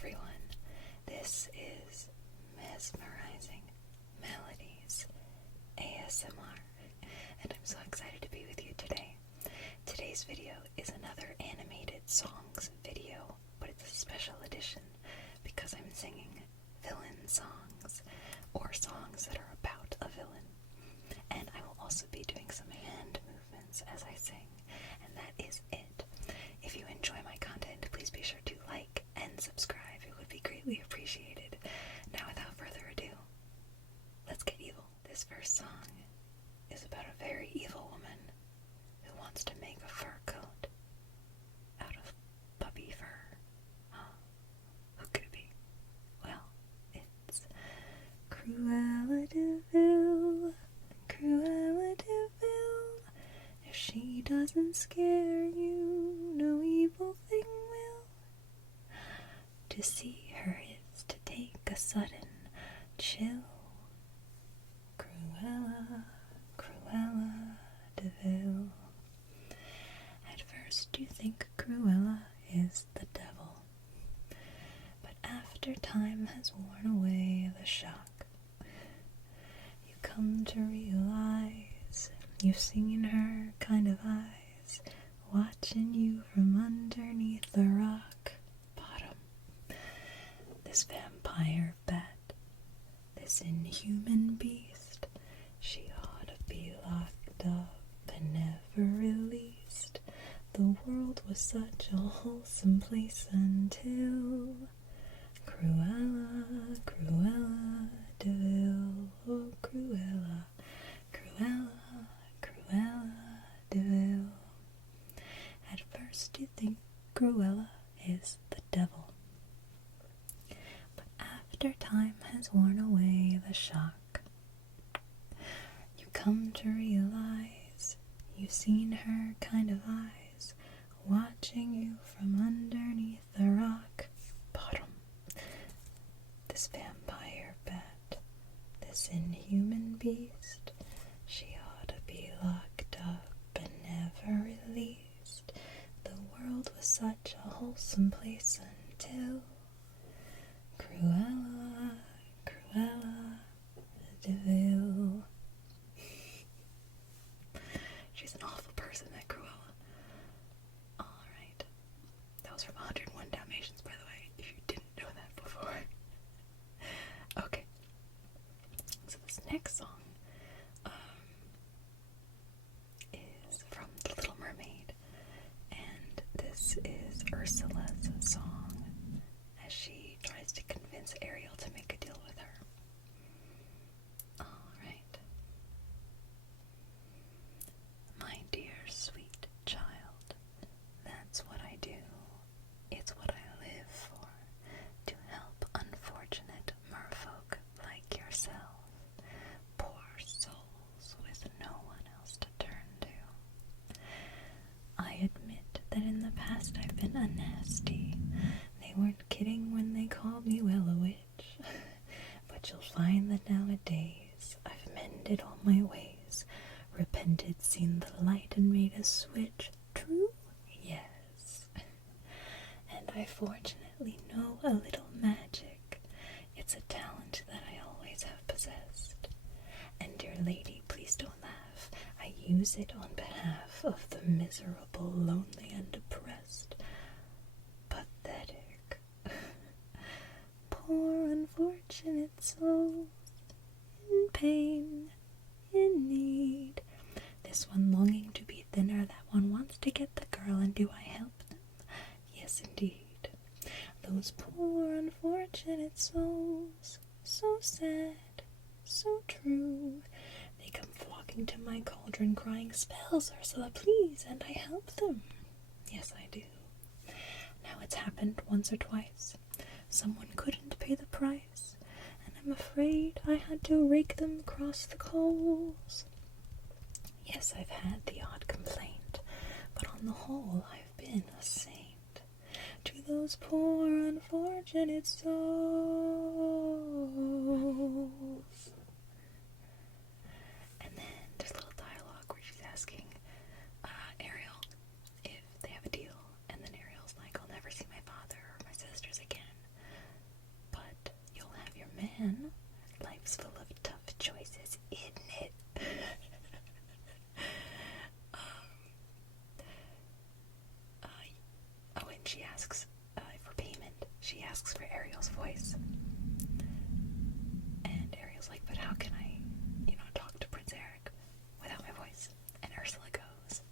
everyone. This is Mesmerizing Melodies ASMR, and I'm so excited to be with you today. Today's video is another animated songs video, but it's a special edition because I'm singing villain songs, or songs that are about a villain. And I will also be doing some hand movements as I sing, and that is it. If you enjoy my content, please be sure to like and subscribe. It would be greatly appreciated. Now, without further ado, let's get evil. This first song is about a very evil woman who wants to make a fur coat out of puppy fur. Who could it be? Well, it's Cruella de Vil. Cruella de Vil. If she doesn't scare you, no evil thing will. To see her is to take a sudden chill. Cruella, Cruella de Vil. At first you think Cruella is the devil, but after time has worn away the shock, you come to realize you've seen her kind of eyes watching you from underneath the rock bottom. This vampire bat, this inhuman beast, she ought to be locked up and never released. The world was such a wholesome place until Cruella, Cruella de Vil. Oh, Cruella, Cruella, Cruella de Vil. At first you think Cruella is the devil, but after time has worn away the shock, you come to realize you've seen her kind of eyes watching you from underneath the rock bottom. This vampire bat, this inhuman beast, she ought to be locked up and never released. The world was such a wholesome place until Cruella, Cruella de Vil. She's an awful person, that Cruella. Alright. That was from 101 Dalmatians, by the way, if you didn't know that before. Okay. So this next song is from The Little Mermaid, and this is Ursula's song as she tries to convince Ariel to make a deal with her. Alright. My dear sweet child, that's what I do. It's what I live for, to help unfortunate merfolk like yourself, poor souls with no one else to turn to. I admit that in the past I've been a nasty. They weren't kidding when they called me well a witch. But you'll find that nowadays I've mended all my ways, repented, seen the light, and made a switch. True? Yes. And I fortunately know a little magic. It's a talent that I always have possessed. And dear lady, please don't laugh. I use it on behalf of the miserable, lonely, and depressed. Pathetic. Poor unfortunate souls, in pain, in need. This one longing to be thinner, that one wants to get the girl, and do I help them? Yes, indeed. Those poor unfortunate souls, so sad, so true. They come flocking to my cauldron, crying, "Spells, Ursula, please," and I help them. Yes, I do. Now it's happened once or twice. Someone couldn't pay the price, and I'm afraid I had to rake them across the coals. Yes, I've had the odd complaint, but on the whole I've been a saint to those poor unfortunate souls. And then there's a little dialogue where she's asking Ariel if they have a deal, and then Ariel's like, "I'll never see my father or my sisters again." life's full of tough choices, isn't it? And she asks for payment. She asks for Ariel's voice. And Ariel's like, but how can I, talk to Prince Eric without my voice? And Ursula goes,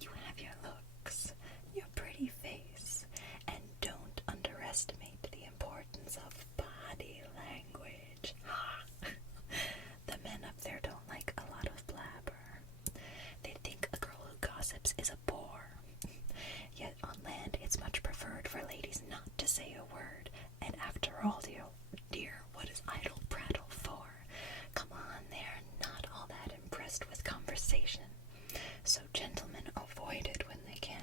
you have your looks, your pretty face, and don't underestimate the importance of body language. The men up there don't like a lot of blabber. They think a girl who gossips is a bore. Yet on land, it's much preferred for ladies not to say a word. And after all, dear, what is idle prattle for? Come on, they're not all that impressed with conversation. So gentlemen avoid it when they can.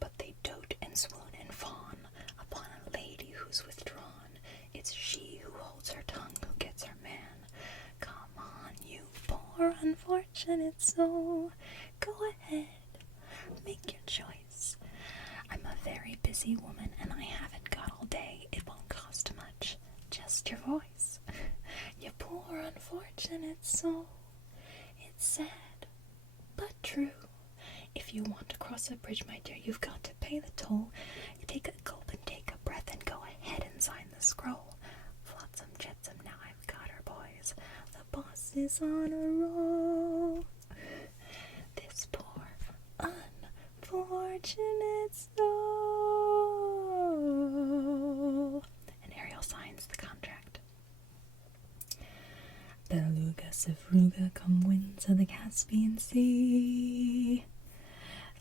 But they dote and swoon and fawn upon a lady who's withdrawn. It's she who holds her tongue who gets her man. Come on, you poor unfortunate soul. Go ahead, make your choice. I'm a very busy woman and I haven't got all day. It won't cost much, just your voice. You poor unfortunate soul. It's sad, but true. If you want to cross a bridge, my dear, you've got to pay the toll. You take a gulp and take a breath and go ahead and sign the scroll. Flotsam jetsam, now I've got her, boys. The boss is on a roll. This poor unfortunate soul. And Ariel signs the contract. Beluga, Sevruga, come winds of the Caspian Sea.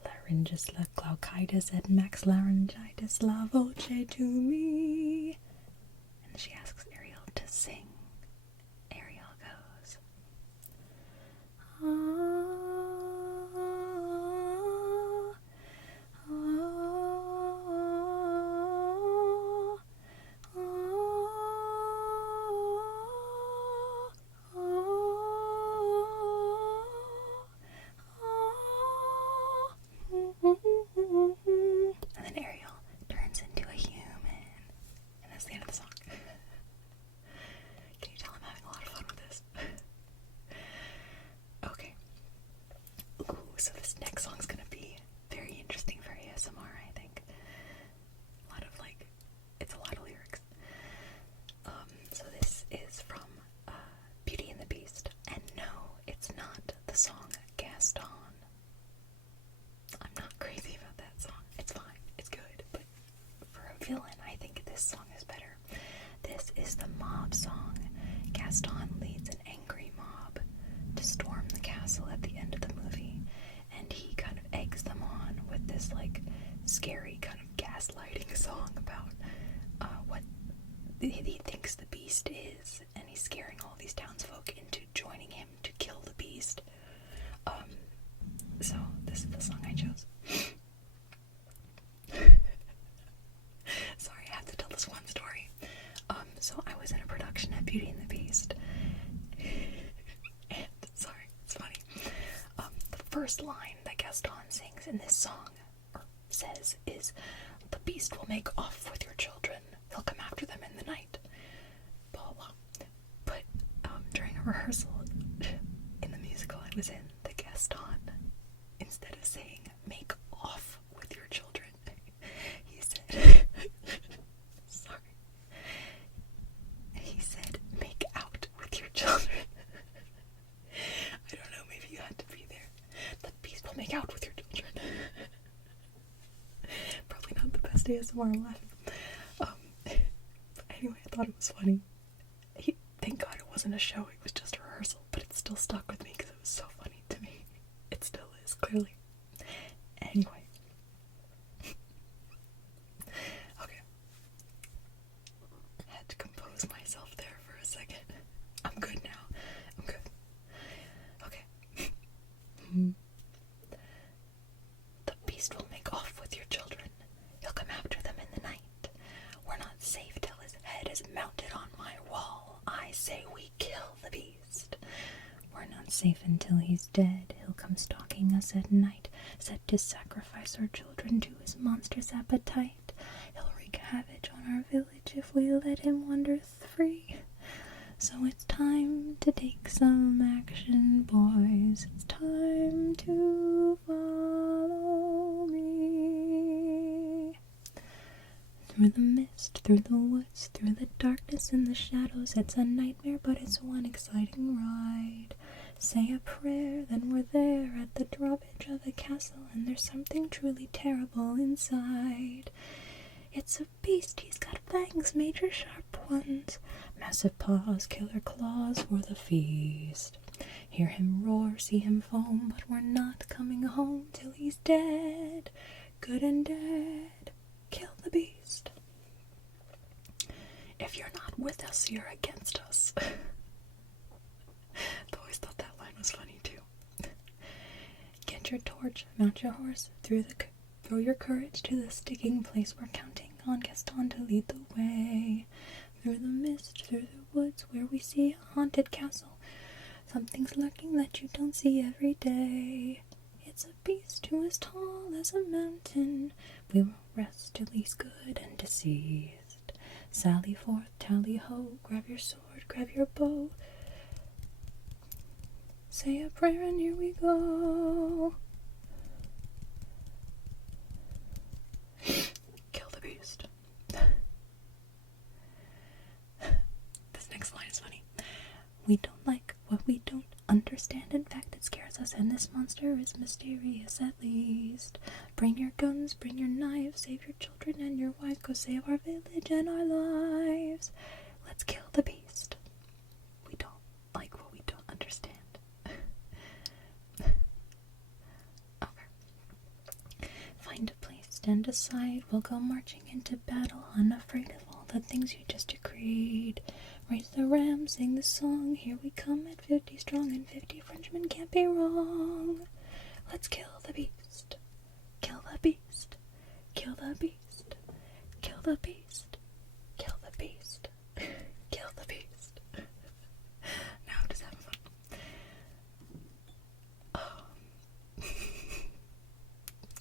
Laryngus, la glaucitis, et max laryngitis, la voce to me. And she asks Ariel to sing. Ariel goes, and then Ariel turns into a human. And that's the end of the song. Can you tell I'm having a lot of fun with this? Okay. Ooh, so this next song's gonna be very interesting for ASMR, I think. It's a lot of lyrics. So this is from Beauty and the Beast. And no, it's not the song Gaston. I'm not crazy about that song. It's fine. It's good. But for a villain, I think this song is better. This is the mob song. Gaston leads an angry mob to storm the castle at the end of the movie. And he kind of eggs them on with this, scary kind of gaslighting song about what he thinks the beast is. And he's scaring all these townsfolk into joining him to kill the beast. So this is the song I chose. Sorry, I have to tell this one story. So I was in a production of Beauty and the Beast. And, sorry, it's funny. The first line that Gaston sings in this song, or says, is, the beast will make off with your children. He'll come after them in the night. Blah, blah. But, during a rehearsal, in the musical I was in, the Gaston, instead of saying, make off with your children, he said, sorry, he said, make out with your children. I don't know, maybe you had to be there. The beast will make out with your children. Probably not the best ASMR laugh. Anyway, I thought it was funny. Thank God it wasn't a show, it was just a rehearsal, but it still stuck with me because it was so funny to me. It still is, clearly. Anyway. Okay. I had to compose myself there for a second. I'm good now. I'm good. Okay. The beast will make off with your children. He'll come after them in the night. We're not safe till his head is mounted on my wall. I say we kill the beast. We're not safe until he's dead. He'll come stalking us at night, set to sacrifice our children to his monstrous appetite. He'll wreak havoc on our village much if we let him wander free. So it's time to take some action, boys. It's time to follow me. Through the mist, through the woods, through the darkness and the shadows. It's a nightmare, but it's one exciting ride. Say a prayer, then we're there at the drawbridge of a castle, and there's something truly terrible inside. It's a beast, he's got fangs, major sharp ones, massive paws, killer claws for the feast. Hear him roar, see him foam, but we're not coming home till he's dead, good and dead. Kill the beast. If you're not with us, you're against us. I always thought that line was funny too. Get your torch, mount your horse, throw your courage to the sticking place. We're counting on Gaston to lead the way. Through the mist, through the woods, where we see a haunted castle. Something's lurking that you don't see every day. It's a beast who is tall as a mountain. We won't rest till he's good and deceased. Sally forth, tally ho, grab your sword, grab your bow. Say a prayer and here we go. Kill the beast. This next line is funny. We don't like what we don't understand. In fact, it scares us, and this monster is mysterious at least. Bring your guns, bring your knives, save your children and your wife. Go save our village and our lives. Let's kill the beast. We don't like what we don't understand. Okay. Find a place, stand aside. We'll go marching into battle, unafraid of all the things you just decreed. Raise the ram, sing the song. Here we come at 50 strong, and 50 Frenchmen can't be wrong. Let's kill the beast. Kill the beast. Kill the beast. Kill the beast. Kill the beast. Kill the beast. Now I'm just having fun. Oh.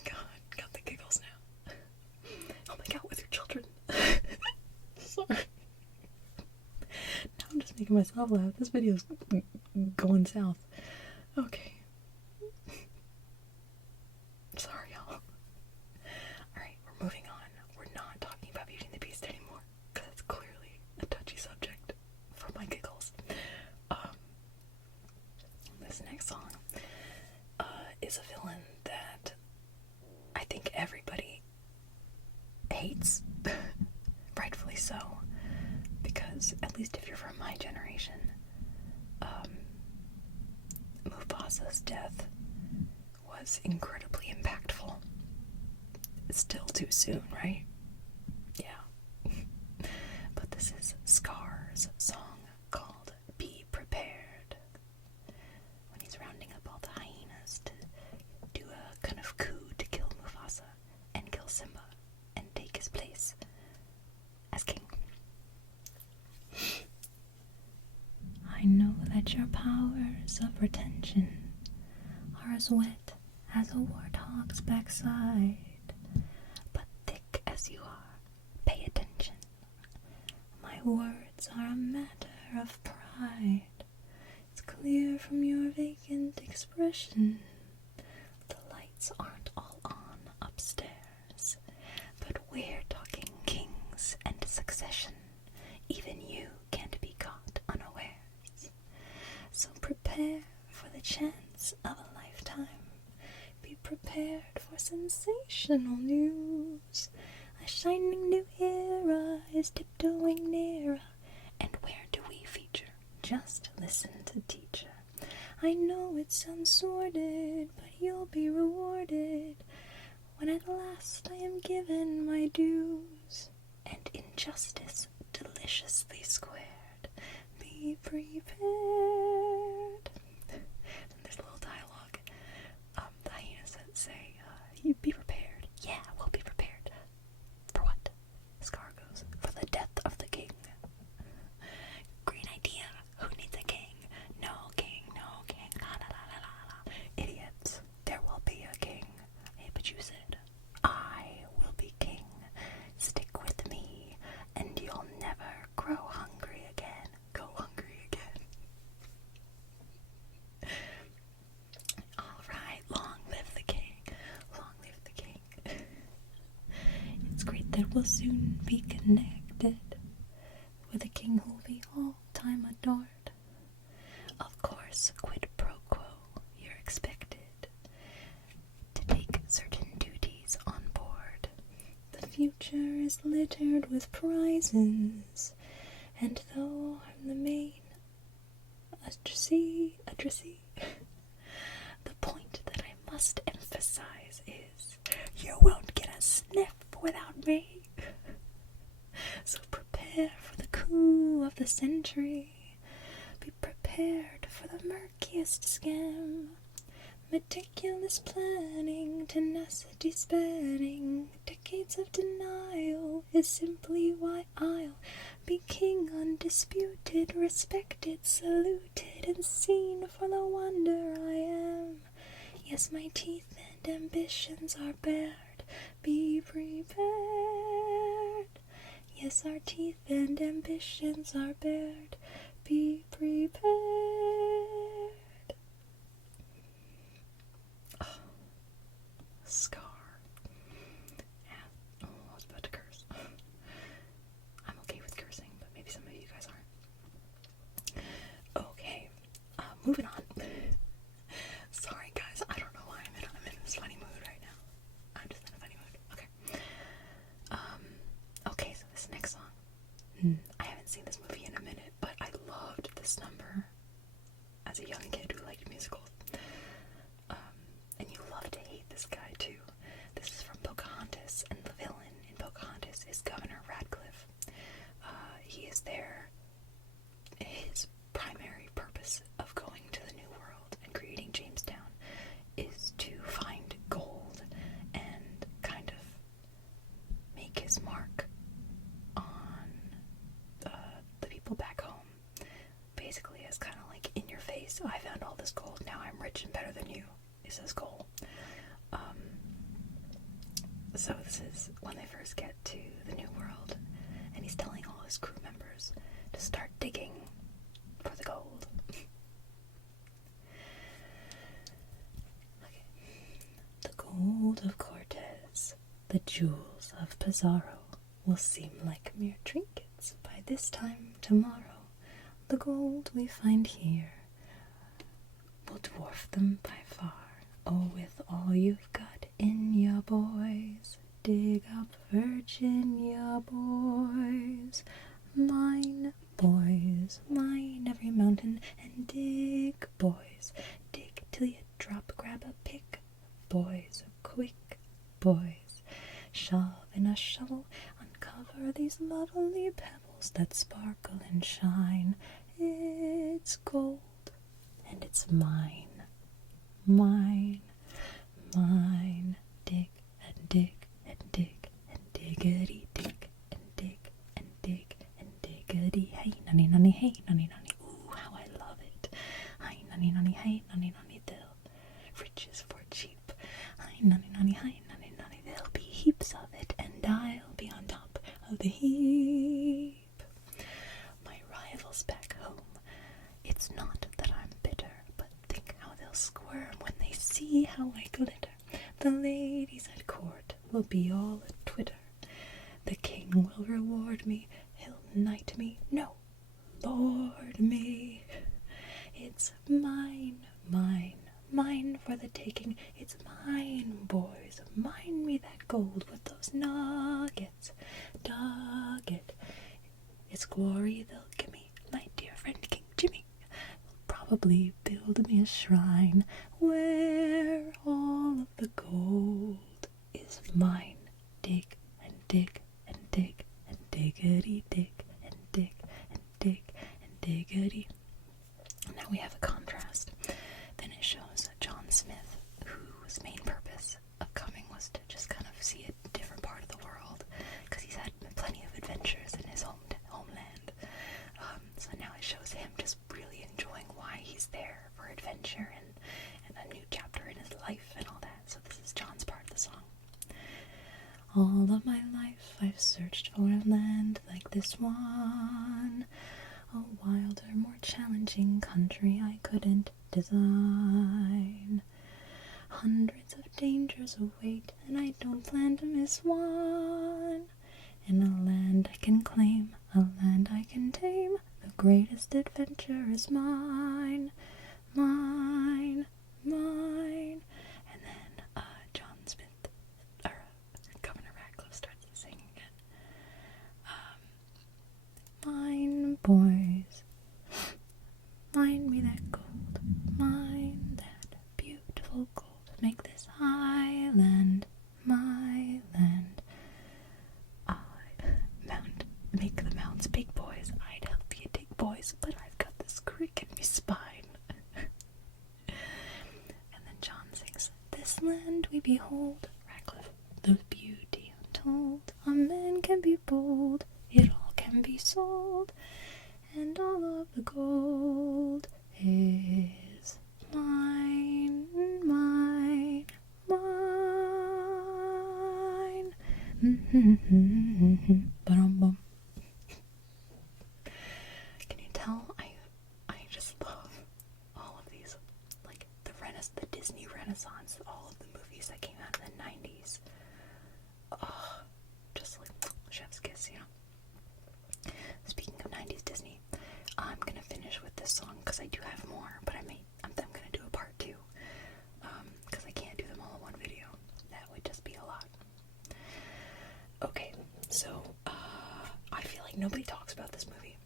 God, got the giggles now. Oh my God, with your children. Sorry. Now I'm just making myself laugh. This video's going south. Okay. Sorry, y'all. Alright, we're moving on. We're not talking about Beauty and the Beast anymore, because it's clearly a touchy subject for my giggles. This next song is a villain that I think everybody hates, rightfully so, because at least if you're from my generation, Mufasa's death was incredibly impactful. It's still too soon, right? Yeah. But this is Scar's song called Be Prepared. When he's rounding up all the hyenas to do a kind of coup to kill Mufasa and kill Simba and take his place as king. I know that your powers of retention are as wet as a warthog's backside, but thick as you are, pay attention. My words are a matter of pride. It's clear from your vacant expression. The lights aren't all on upstairs, but we're talking kings and succession. Even you can't be caught unawares. So prepare for the chance of a lifetime. Be prepared for sensational news. A shining new era is tiptoeing nearer. And where do we feature? Just listen to teacher. I know it sounds sordid, but you'll be rewarded when at last I am given my dues, and injustice deliciously squared. Be prepared. And there's a little dialogue. The hyenas say, you be prepared. Yeah, we'll be prepared. For what? Scar goes, for the death of the king. Green idea. Who needs a king? No king, no king. La la la la la la. Idiots. There will be a king. Hey, but you said, I will be king. Stick with me, and you'll grow hungry again. Go hungry again. Alright, long live the king. Long live the king. It's great that we'll soon be connected with a king who'll be all time adored. Of course, quid pro quo, you're expected to take certain duties on board. The future is littered with prizes, and though I'm the main addressee, the point that I must emphasize is you won't get a sniff without me. So prepare for the coup of the century. Be prepared for the murkiest scam. Meticulous planning, tenacity spanning, decades of denial is simply why I'll be king undisputed, respected, saluted, and seen for the wonder I am. Yes, my teeth and ambitions are bared. Be prepared. Yes, our teeth and ambitions are bared. Be prepared. Oh, scar. Yeah. Oh, I was about to curse. I'm okay with cursing, but maybe some of you guys aren't. Okay, moving on. Sorry, guys. I don't know why I'm in this funny mood right now. I'm just in a funny mood. Okay. Okay, so this next song. I haven't seen this movie in a minute, but I loved this number as a young kid who liked musicals. And you love to hate this guy too. This is from Pocahontas, and the villain in Pocahontas is Governor Radcliffe. He is there. His primary purpose of going to the New World and creating Jamestown is to find gold and kind of make his mark on the people back home. Basically, as kind of like in your face, I found all this gold, now I'm rich and better than you, is his goal. So this is when they first get to the New World, and he's telling all his crew members to start digging for the gold. Okay. The gold of Cortez, the jewels of Pizarro, will seem like mere trinkets by this time tomorrow. The gold we find here will dwarf them by far. Oh, with all you've got in ya, boys, dig up Virginia, boys. Mine, boys, mine every mountain, and dig, boys. Dig till you drop, grab a pick, boys, quick, boys. Shove in a shovel, uncover these lovely pebbles that sparkle and shine. It's gold, and it's mine. Mine, mine. Dig and dig and dig and diggity dig and dig and dig and diggity. Hey, nanny, nanny, hey, nanny, nanny. Ooh, how I love it. Hey, nanny, nanny, hey, nanny, nanny. They'll riches for cheap. Hey, nanny, nanny, hey, nanny, nanny. There'll be heaps of it, and I'll be on top of the heap. My rivals back home. It's not that I'm bitter, but think how they'll squirm when they see how I glitter. The ladies at court will be all a twitter. The king will reward me, he'll knight me, no, lord me. It's mine, mine, mine for the taking. It's mine, boys, mine me that gold with those nuggets. Dug it. It's glory they'll give me, my dear friend King Jimmy. Probably build me a shrine where all of the gold is mine. Dig and dig and dig and diggity dig and dig and dig and diggity. Now we have a contrast. Then it shows John Smith, whose main purpose of coming was to just kind of see a different part of the world, because he's had plenty of adventures in his homeland. So now it shows him just really enjoying why he's there for adventure and a new chapter in his life and all that. So this is John's part of the song. All of my life I've searched for a land like this one. wilder, more challenging country I couldn't design. Hundreds of dangers await, and I don't plan to miss one. In a land I can claim, a land I can tame, the greatest adventure is mine, mine, mine. And then John Smith, or Governor Radcliffe starts singing again. Mine, boys, mine me that gold, mine that beautiful gold. Make this island my land. Make the mountains big, boys. I'd help you dig, boys, but I've got this crick in me spine. And then John sings, this land we behold, Radcliffe, the beauty untold. A man can be bold, it all can be sold, and all of the gold is mine, mine, mine. Ba-dum-bum. Can you tell? I just love all of these, like the Disney Renaissance, all of the movies that came out in the 90s. Oh, just like chef's kiss, you know. Speaking of 90s Disney, I'm gonna finish with this song because I do have more, but I'm gonna do a part 2 because I can't do them all in one video. That would just be a lot. Okay, so I feel like nobody talks about this movie,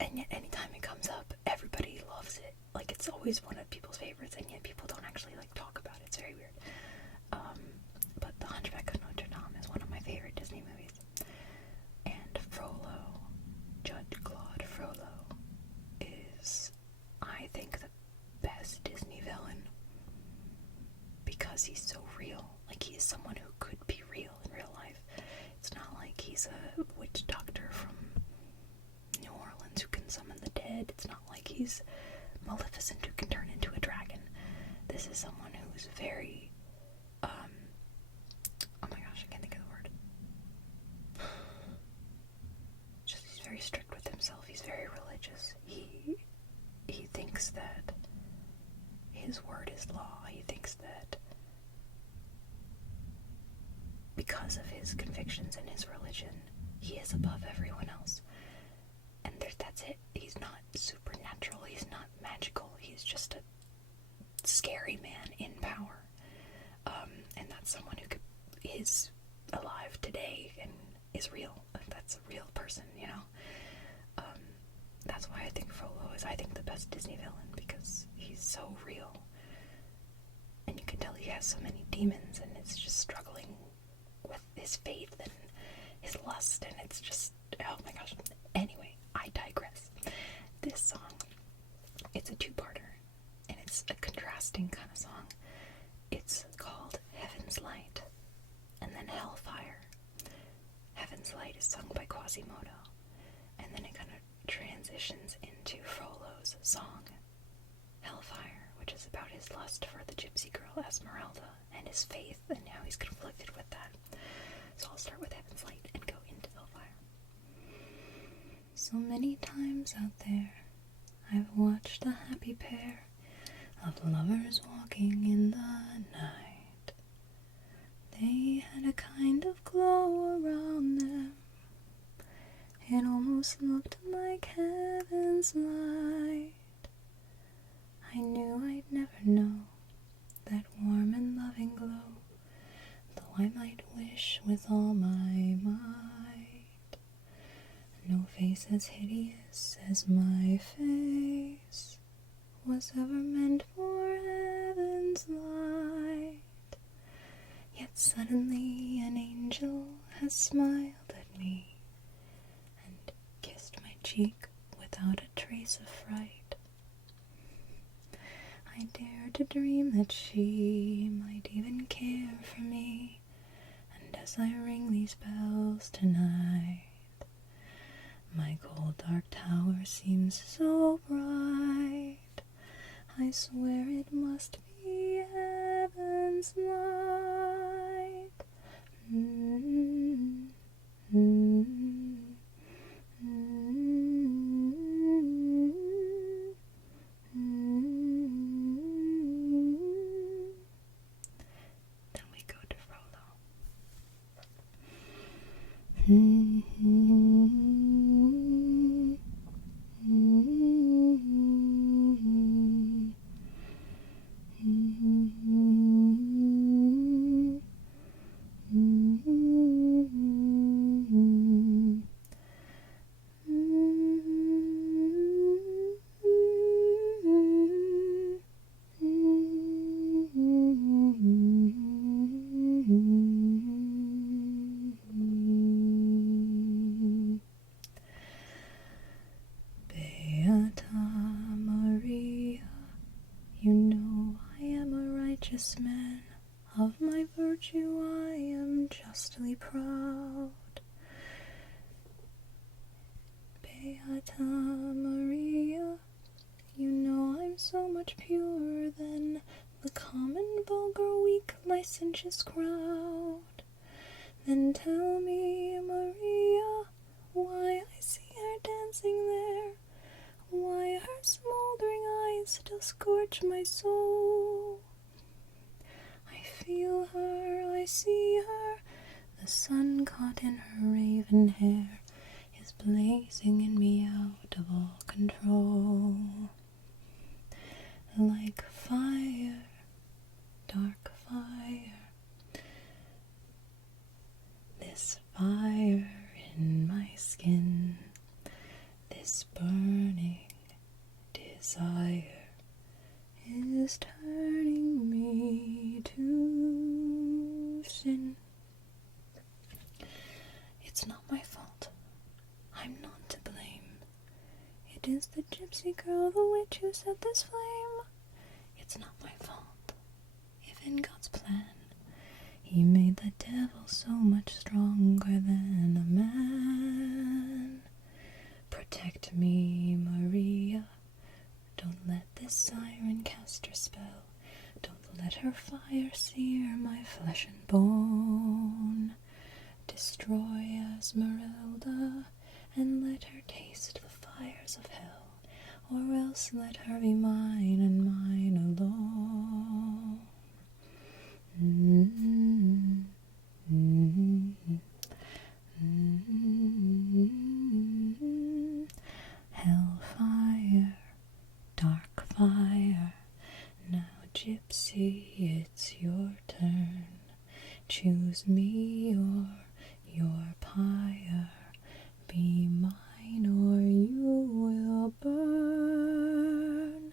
and yet anytime it comes up, everybody loves it. Like, it's always one of people's favorites, and yet people don't actually like talk about it. It's very weird. But The Hunchback of Notre Dame is one of my favorite Disney movies, and Frollo, Judge Claude Frollo, is, I think, the best Disney villain because he's so real. Like, he is someone who could be real in real life. It's not like he's a witch doctor from New Orleans who can summon the dead. It's not like he's Maleficent who can turn into a dragon. This is someone who's very, oh my gosh, I can't think of the word. Just, he's very strict with himself. He's very religious. He thinks that his word is law. He thinks that because of his convictions and his religion, he is above everyone else. And that's it. He's not supernatural. He's not magical. He's just a scary man in power. And that's someone who is alive today and is real. That's a real person, you know? That's why I think Frollo is, I think, the best Disney villain, because he's so real. And you can tell he has so many demons, and it's just struggling with his faith and his lust, and it's just, oh my gosh. Anyway, I digress. This song, it's a two-parter, and it's a contrasting kind of song. It's called Heaven's Light, and then Hellfire. Heaven's Light is sung by Quasimodo, and then it kind of transitions into Frollo's song, Hellfire, which is about his lust for the gypsy girl Esmeralda, and his faith, and how he's conflicted with that. So I'll start with Heaven's Light and go into Hellfire. So many times out there, I've watched a happy pair of lovers walking in the night. They had a kind of glow around them. It almost looked like heaven's light. I knew I'd never know that warm and loving glow, though I might wish with all my might. No face as hideous as my face was ever meant for heaven's light. Yet suddenly an angel has smiled at me and kissed my cheek without a trace of fright. I dare to dream that she might even care for me, and as I ring these bells tonight, my cold dark tower seems so bright. I swear it must be heaven's light. Mm-hmm. Mm-hmm. this man. Of my virtue I am justly proud. Beata Maria, you know I'm so much purer than the common, vulgar, weak, licentious crowd. Then tell me, Maria, why I see her dancing there, why her smoldering eyes still scorch my soul. I feel her, I see her, the sun caught in her raven hair is blazing in me out of all control. Like fire, dark fire, this fire in my skin, this burning desire is turning me to sin. It's not my fault. I'm not to blame. It is the gypsy girl, the witch, who set this flame. It's not my fault. If in God's plan He made the devil so much stronger than a man. Protect me, Maria. Don't let this siren cast her spell. Don't let her fire sear my flesh and bone. Destroy Esmeralda, and let her taste the fires of hell, or else let her be mine and mine alone. Hellfire, dark fire, now gypsy, it's your turn. Choose me or your pyre, be mine or you will burn.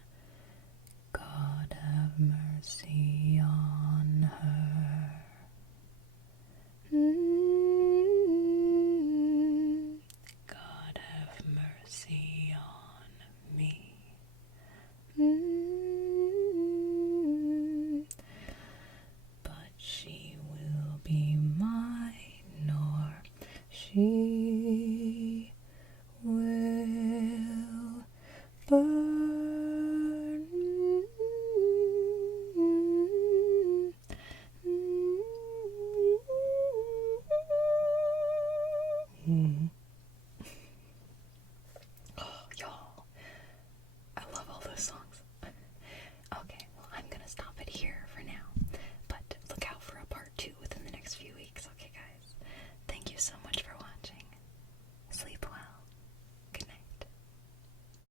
God have mercy on her. God have mercy on me. But she will be mine, or she will burn. Oh, y'all, I love all those songs. Okay, well, I'm gonna stop it here.